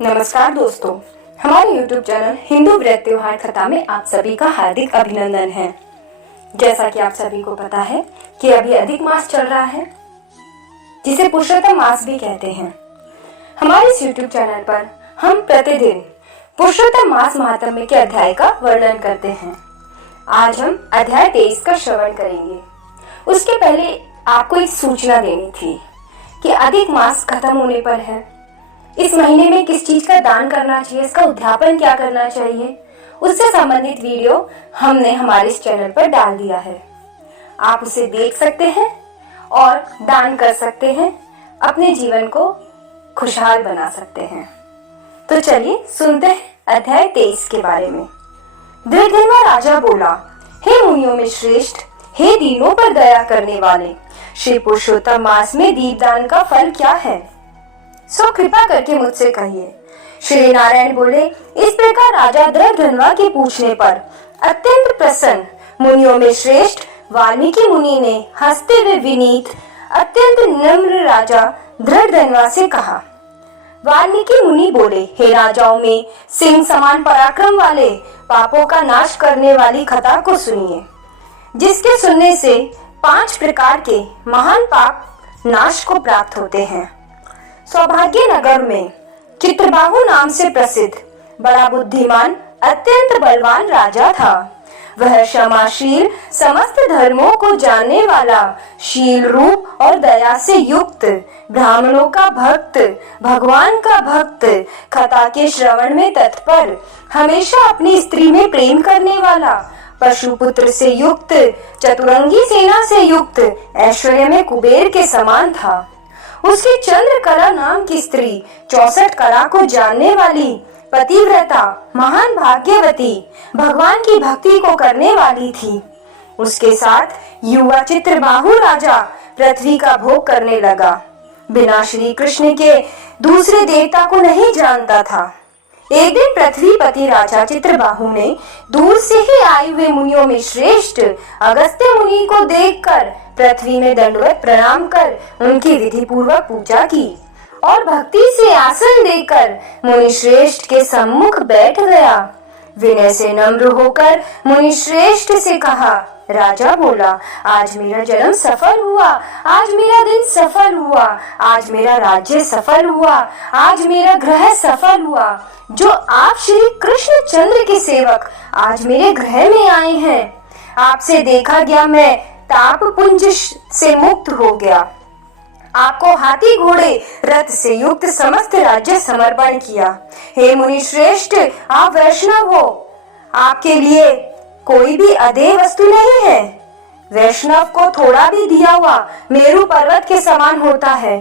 नमस्कार दोस्तों, हमारे YouTube चैनल हिंदू व्रत त्योहार कथा में आप सभी का हार्दिक अभिनंदन है। जैसा कि आप सभी को पता है कि अभी अधिक मास चल रहा है, जिसे पुरुषोत्तम मास भी कहते हैं। हमारे इस YouTube चैनल पर हम प्रतिदिन पुरुषोत्तम मास महात्म्य के अध्याय का वर्णन करते हैं। आज हम अध्याय 23 का श्रवण करेंगे। उसके पहले आपको एक सूचना देनी थी कि अधिक मास खत्म होने पर है। इस महीने में किस चीज का दान करना चाहिए, इसका उद्यापन क्या करना चाहिए, उससे संबंधित वीडियो हमने हमारे इस चैनल पर डाल दिया है। आप उसे देख सकते हैं और दान कर सकते हैं, अपने जीवन को खुशहाल बना सकते हैं। तो चलिए सुनते हैं अध्याय 23 के बारे में। धृतधर्मा राजा बोला, हे मुनियों में श्रेष्ठ, हे दीनों पर दया करने वाले, श्री पुरुषोत्तम मास में दीपदान का फल क्या है, सो कृपा करके मुझसे कहिए। श्री नारायण बोले, इस प्रकार राजा धृतधर्मा के पूछने पर अत्यंत प्रसन्न मुनियों में श्रेष्ठ वाल्मीकि मुनि ने हंसते हुए विनीत अत्यंत नम्र राजा धृतधर्मा से कहा। वाल्मीकि मुनि बोले, हे राजाओं में सिंह समान पराक्रम वाले, पापों का नाश करने वाली कथा को सुनिए, जिसके सुनने से 5 प्रकार के महान पाप नाश को प्राप्त होते हैं। सौभाग्य नगर में चित्रबाहु नाम से प्रसिद्ध बड़ा बुद्धिमान अत्यंत बलवान राजा था। वह क्षमाशील, समस्त धर्मों को जानने वाला, शील रूप और दया से युक्त, ब्राह्मणों का भक्त, भगवान का भक्त, कथा के श्रवण में तत्पर, हमेशा अपनी स्त्री में प्रेम करने वाला, पशुपुत्र से युक्त, चतुरंगी सेना से युक्त, ऐश्वर्य में कुबेर के समान था। उसकी चंद्रकला नाम की स्त्री 64 कला को जानने वाली, पतिव्रता, महान भाग्यवती, भगवान की भक्ति को करने वाली थी। उसके साथ युवा चित्रबाहु राजा पृथ्वी का भोग करने लगा, बिना श्री कृष्ण के दूसरे देवता को नहीं जानता था। एक दिन पृथ्वीपति राजा चित्रबाहु ने दूर से ही आए हुए मुनियों में श्रेष्ठ अगस्त्य मुनि को देखकर पृथ्वी में दंडवत प्रणाम कर उनकी विधि पूर्वक पूजा की और भक्ति से आसन देकर मुनि श्रेष्ठ के सम्मुख बैठ गया। विनय से नम्र होकर मुनि श्रेष्ठ से कहा। राजा बोला, आज मेरा जन्म सफल हुआ, आज मेरा दिन सफल हुआ, आज मेरा राज्य सफल हुआ, आज मेरा ग्रह सफल हुआ। जो आप श्री कृष्ण चंद्र के सेवक आज मेरे ग्रह में आए हैं, आपसे देखा गया मैं ताप पुंज से मुक्त हो गया। आपको हाथी घोड़े रथ से युक्त समस्त राज्य समर्पण किया। हे मुनि श्रेष्ठ, आप वैष्णव हो, आपके लिए कोई भी अदेय वस्तु नहीं है। वैष्णव को थोड़ा भी दिया हुआ मेरु पर्वत के समान होता है।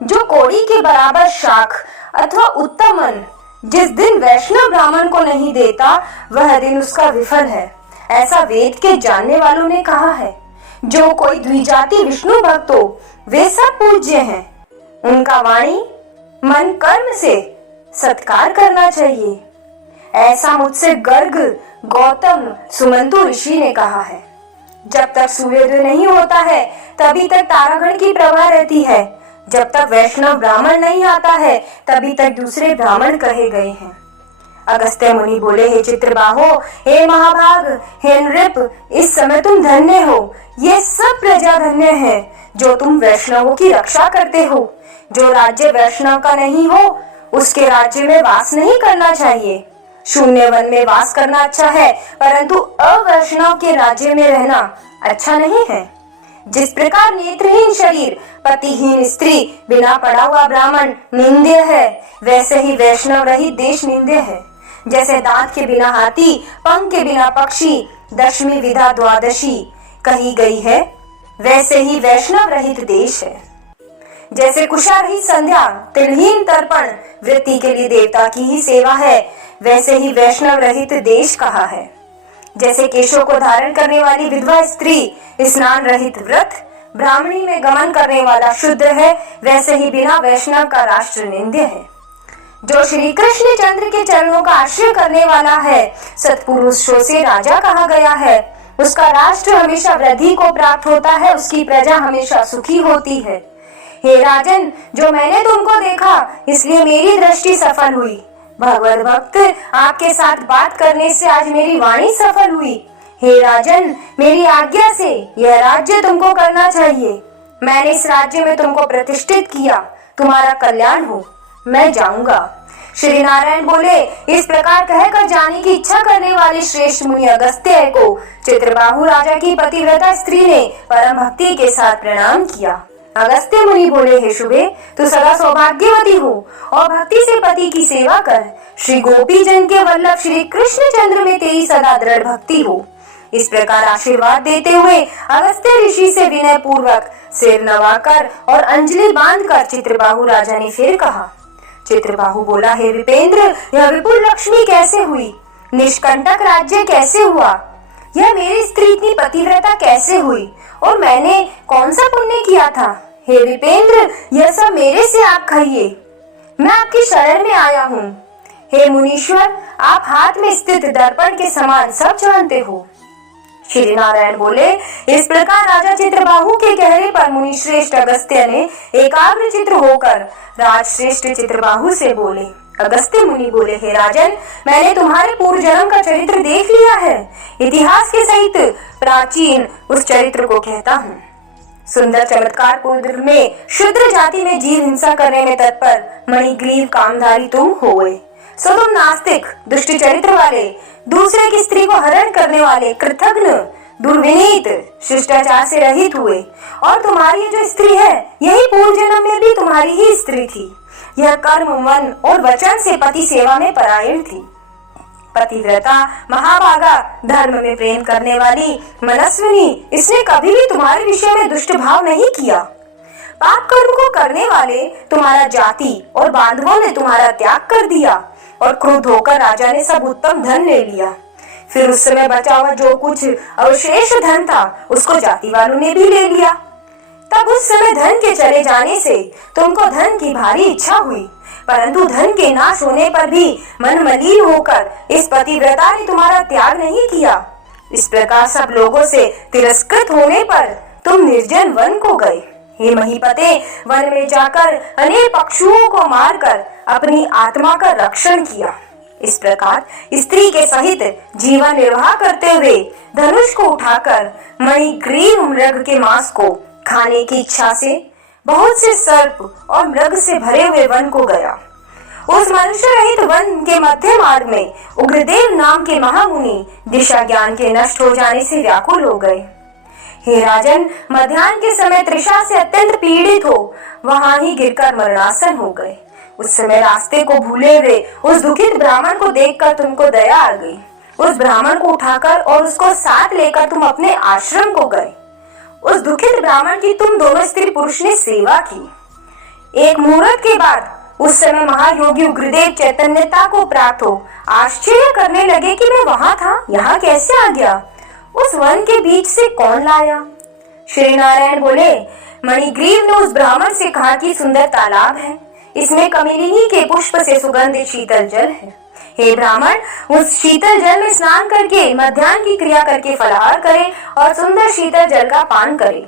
जो कोड़ी के बराबर शाख अथवा उत्तम अन्न जिस दिन वैष्णव ब्राह्मण को नहीं देता, वह दिन उसका विफल है, ऐसा वेद के जानने वालों ने कहा है। जो कोई द्विजाति विष्णु भक्त हो, वे सब पूज्य हैं। उनका वाणी मन कर्म से सत्कार करना चाहिए, ऐसा मुझसे गर्ग, गौतम, सुमंतु ऋषि ने कहा है। जब तक सूर्योदय नहीं होता है, तभी तक तारागण की प्रभा रहती है। जब तक वैष्णव ब्राह्मण नहीं आता है, तभी तक दूसरे ब्राह्मण कहे गए हैं। अगस्त्य मुनि बोले, हे चित्रबाहो, हे महाभाग, हे नृप, इस समय तुम धन्य हो। ये सब प्रजा धन्य है जो तुम वैष्णवों की रक्षा करते हो। जो राज्य वैष्णव का नहीं हो, उसके राज्य में वास नहीं करना चाहिए। शून्य वन में वास करना अच्छा है, परंतु अवैष्णव के राज्य में रहना अच्छा नहीं है। जिस प्रकार नेत्रहीन शरीर, पतिहीन स्त्री, बिना पढ़ा हुआ ब्राह्मण निंद्य है, वैसे ही वैष्णव रहित देश निंद्य है। जैसे दांत के बिना हाथी, पंख के बिना पक्षी, दशमी विधा द्वादशी कही गई है, वैसे ही वैष्णव रहित देश है। जैसे कुशारहीन संध्या, तिलहीन तर्पण वृत्ति के लिए देवता की ही सेवा है, वैसे ही वैष्णव रहित देश कहा है। जैसे केशों को धारण करने वाली विधवा स्त्री, स्नान रहित व्रत, ब्राह्मणी में गमन करने वाला शूद्र है, वैसे ही बिना वैष्णव का राष्ट्र निंद्य है। जो श्री कृष्ण चंद्र के चरणों का आश्रय करने वाला है, सत्पुरुषों से राजा कहा गया है। उसका राष्ट्र हमेशा वृद्धि को प्राप्त होता है, उसकी प्रजा हमेशा सुखी होती है। हे राजन, जो मैंने तुमको देखा इसलिए मेरी दृष्टि सफल हुई। भगवत भक्त आपके साथ बात करने से आज मेरी वाणी सफल हुई। हे राजन, मेरी आज्ञा से यह राज्य तुमको करना चाहिए। मैंने इस राज्य में तुमको प्रतिष्ठित किया, तुम्हारा कल्याण हो, मैं जाऊंगा। श्री नारायण बोले, इस प्रकार कहकर जाने की इच्छा करने वाले श्रेष्ठ मुनि अगस्त्य को चित्रबाहु राजा की पतिव्रता स्त्री ने परम भक्ति के साथ प्रणाम किया। अगस्त्य मुनि बोले, हे शुभे, तू सदा सौभाग्यवती हो और भक्ति से पति की सेवा कर। श्री गोपी जन के वल्लभ श्री कृष्ण चंद्र में तेरी सदा दृढ़ भक्ति हो। इस प्रकार आशीर्वाद देते हुए अगस्त्य ऋषि से विनय पूर्वक सिर नवाकर और अंजलि बांधकर चित्रबाहु राजा ने फिर कहा। चित्रबाहु बोला, हे विपेंद्र, यह विपुल लक्ष्मी कैसे हुई? निष्कंटक राज्य कैसे हुआ? यह मेरी स्त्री इतनी पतिव्रता कैसे हुई? और मैंने कौन सा पुण्य किया था? हे विपेंद्र, यह सब मेरे से आप खाइए, मैं आपकी शरण में आया हूँ। हे मुनीश्वर, आप हाथ में स्थित दर्पण के समान सब जानते हो। श्री नारायण बोले, इस प्रकार राजा चित्रबाहु के कहने पर मुनि श्रेष्ठ अगस्त्य ने एकाग्र चित्र होकर राजश्रेष्ठ चित्रबाहु से बोले। अगस्त्य मुनि बोले, हे राजन, मैंने तुम्हारे पूर्व जन्म का चरित्र देख लिया है। इतिहास के सहित प्राचीन उस चरित्र को कहता हूँ। सुंदर चमत्कार पूर्व में शूद्र जाति में जीव हिंसा करने में तत्पर मणिग्रीव कामधारी तुम हो गए। सो तुम नास्तिक, दुष्ट चरित्र वाले, दूसरे की स्त्री को हरण करने वाले, कृतघ्न, दुर्विनीत, शिष्टाचार से रहित हुए। और तुम्हारी जो स्त्री है यही पूर्व जन्म में भी तुम्हारी ही स्त्री थी। यह कर्म, मन और वचन से पति सेवा में परायण थी। पतिव्रता, महाभागा, धर्म में प्रेम करने वाली, मनस्विनी, इसने कभी भी तुम्हारे विषय में दुष्ट भाव नहीं किया। पाप कर्म को करने वाले तुम्हारा जाति और बांधवों ने तुम्हारा त्याग कर दिया और क्रोध होकर राजा ने सब उत्तम धन ले लिया। फिर उस समय बचा हुआ जो कुछ अवशेष धन था उसको जाति वालों ने भी ले लिया। तब उस समय धन के चले जाने से तुमको धन की भारी इच्छा हुई, परंतु धन के नाश होने पर भी मन मलिन होकर इस पतिव्रता ने तुम्हारा त्याग नहीं किया। इस प्रकार सब लोगों से तिरस्कृत होने पर तुम निर्जन वन को गए। हे महीपते, वन में जाकर अनेक पक्षुओं को मारकर अपनी आत्मा का रक्षण किया। इस प्रकार स्त्री के सहित जीवन निर्वाह करते हुए धनुष को उठाकर मणिग्रीव मृग के मांस को खाने की इच्छा से बहुत से सर्प और मृग से भरे हुए वन को गया। उस मनुष्य रहित वन के मध्य मार्ग में उग्रदेव नाम के महामुनि दिशा ज्ञान के नष्ट हो जाने से व्याकुल हो गए। हे राजन, मध्याह्न के समय तृषा से अत्यंत पीड़ित हो वहां ही गिरकर मरणासन हो गए। उस समय रास्ते को भूले हुए उस दुखित ब्राह्मण को देखकर तुमको दया आ गई। उस ब्राह्मण को उठाकर और उसको साथ लेकर तुम अपने आश्रम को गए। उस दुखित ब्राह्मण की तुम दोनों स्त्री पुरुष ने सेवा की। एक मुहूर्त के बाद उस समय महायोगी उग्रदेव चैतन्यता को प्राप्त हो आश्चर्य करने लगे कि मैं वहां था, यहाँ कैसे आ गया? उस वन के बीच से कौन लाया? श्री नारायण बोले, मणिग्रीव ने उस ब्राह्मण से कहा कि सुंदर तालाब है, इसमें कमलिनी के पुष्प से सुगंधित शीतल जल है। हे ब्राह्मण, उस शीतल जल में स्नान करके मध्याह्न की क्रिया करके फलाहार करे और सुंदर शीतल जल का पान करे।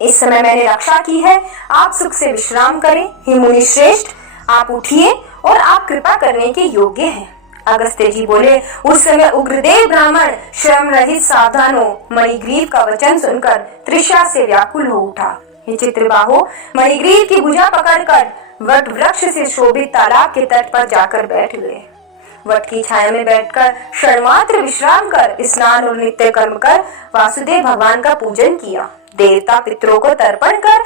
इस समय मैंने रक्षा की है, आप सुख से विश्राम करें। हे मुनि श्रेष्ठ, आप उठिए और आप कृपा करने के योग्य हैं। अगस्त्य जी बोले, उस समय उग्रदेव ब्राह्मण श्रम रहित सावधान हो मणिग्रीव का वचन सुनकर तृषा से व्याकुल हो उठा। हे चित्रबाहु, मणिग्रीव की भुजा पकड़कर वट वृक्ष से शोभित तालाब के तट पर जाकर बैठ गए। वट की छाया में बैठकर क्षणमात्र विश्राम कर स्नान और नित्य कर्म कर वासुदेव भगवान का पूजन किया। देवता पितरों को तर्पण कर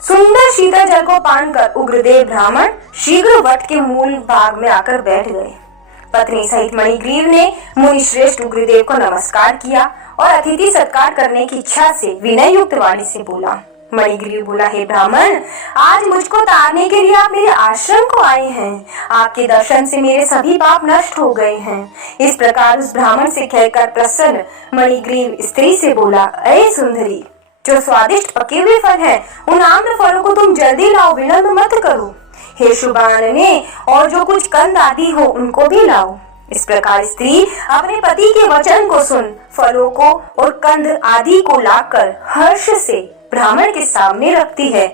सुंदर शीतल जल को पान कर उग्रदेव ब्राह्मण शीघ्र वट के मूल भाग में आकर बैठ गए। पत्नी सहित मणिग्रीव ने मुनि श्रेष्ठ उग्रदेव को नमस्कार किया और अतिथि सत्कार करने की इच्छा से विनय युक्त वाणी से बोला। मणिग्रीव बोला, हे ब्राह्मण, आज मुझको तारने के लिए आप मेरे आश्रम को आए हैं। आपके दर्शन से मेरे सभी पाप नष्ट हो गए हैं। इस प्रकार उस ब्राह्मण से कहकर प्रसन्न मणिग्रीव स्त्री से बोला, अरे सुंदरी, जो स्वादिष्ट पके हुए फल हैं, उन आम्र फलों को तुम जल्दी लाओ, विलंब मत करो। हे शुभानने, और जो कुछ कंद आदि हो उनको भी लाओ। इस प्रकार स्त्री अपने पति के वचन को सुन फलों को और कंद आदि को लाकर हर्ष से ब्राह्मण के सामने रखती है।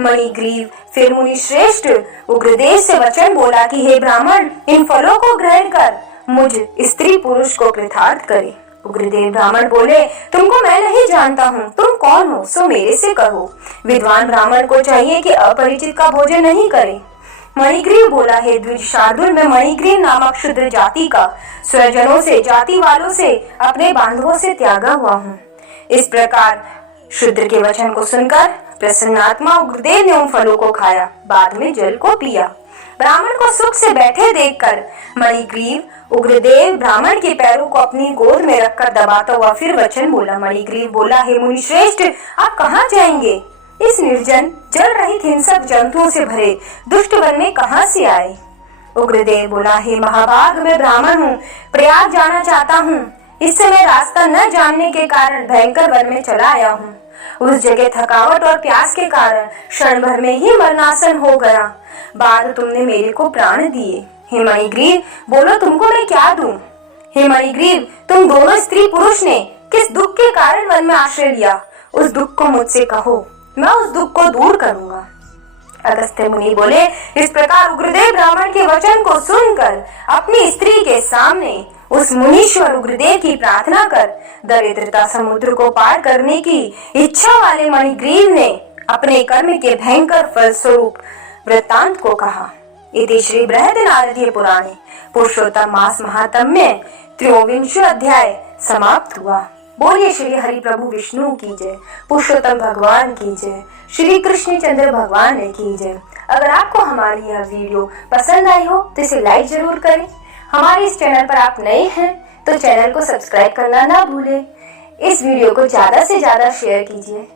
मणिग्रीव फिर मुनि श्रेष्ठ उग्रदेव से वचन बोला कि हे ब्राह्मण, इन फलों को ग्रहण कर मुझ स्त्री पुरुष को कृतार्थ करे। उग्रदेव ब्राह्मण बोले, तुमको मैं नहीं जानता हूँ, तुम कौन हो सो मेरे से कहो। विद्वान ब्राह्मण को चाहिए कि अपरिचित का भोजन नहीं करे। मणिग्रीव बोला, हे द्विज शार्दुल, मैं मणिग्रीव नामक शूद्र जाति का स्वजनों से, जाति वालों से, अपने बांधवों से त्यागा हुआ हूँ। इस प्रकार शूद्र के वचन को सुनकर प्रसन्नात्मा उग्रदेव ने उन फलों को खाया, बाद में जल को पिया। ब्राह्मण को सुख से बैठे देखकर मणिग्रीव उग्रदेव ब्राह्मण के पैरों को अपनी गोद में रखकर दबाता हुआ फिर वचन बोला। मणिग्रीव बोला, हे मुनि श्रेष्ठ, आप कहाँ जाएंगे? इस निर्जन जल रहित हिंसक जंतुओं से भरे दुष्ट वन में कहाँ से आए? उग्रदेव बोला, हे महाभाग, मैं ब्राह्मण हूँ, प्रयाग जाना चाहता हूँ। इस समय रास्ता न जानने के कारण भयंकर वन में चला आया हूँ। उस जगह थकावट और प्यास के कारण क्षण भर में ही मरणासन हो गया। बाद तुमने मेरे को प्राण दिए। हे मणिग्रीव, बोलो तुमको मैं क्या दूं? हे मणिग्रीव, तुम दोनों स्त्री पुरुष ने किस दुख के कारण वन में आश्रय लिया, उस दुख को मुझसे कहो, मैं उस दुख को दूर करूंगा। अगस्त्य मुनि बोले, इस प्रकार उग्रदेव ब्राह्मण के वचन को सुनकर अपनी स्त्री के सामने उस मुनीश्वर उग्रदेव की प्रार्थना कर दरिद्रता समुद्र को पार करने की इच्छा वाले मणिग्रीव ने अपने कर्म के भयंकर फलस्वरूप वृत्तांत को कहा। इति श्री बृहद नारदीय पुराणे पुरुषोत्तम मास महात्म्य त्रयोविंश अध्याय समाप्त हुआ। बोलिए श्री हरि प्रभु विष्णु की जय, पुरुषोत्तम भगवान की जय, श्री कृष्ण चंद्र भगवान की जय। अगर आपको हमारी यह वीडियो पसंद आई हो तो इसे लाइक जरूर करें। हमारे इस चैनल पर आप नए हैं तो चैनल को सब्सक्राइब करना ना भूलें। इस वीडियो को ज्यादा से ज्यादा शेयर कीजिए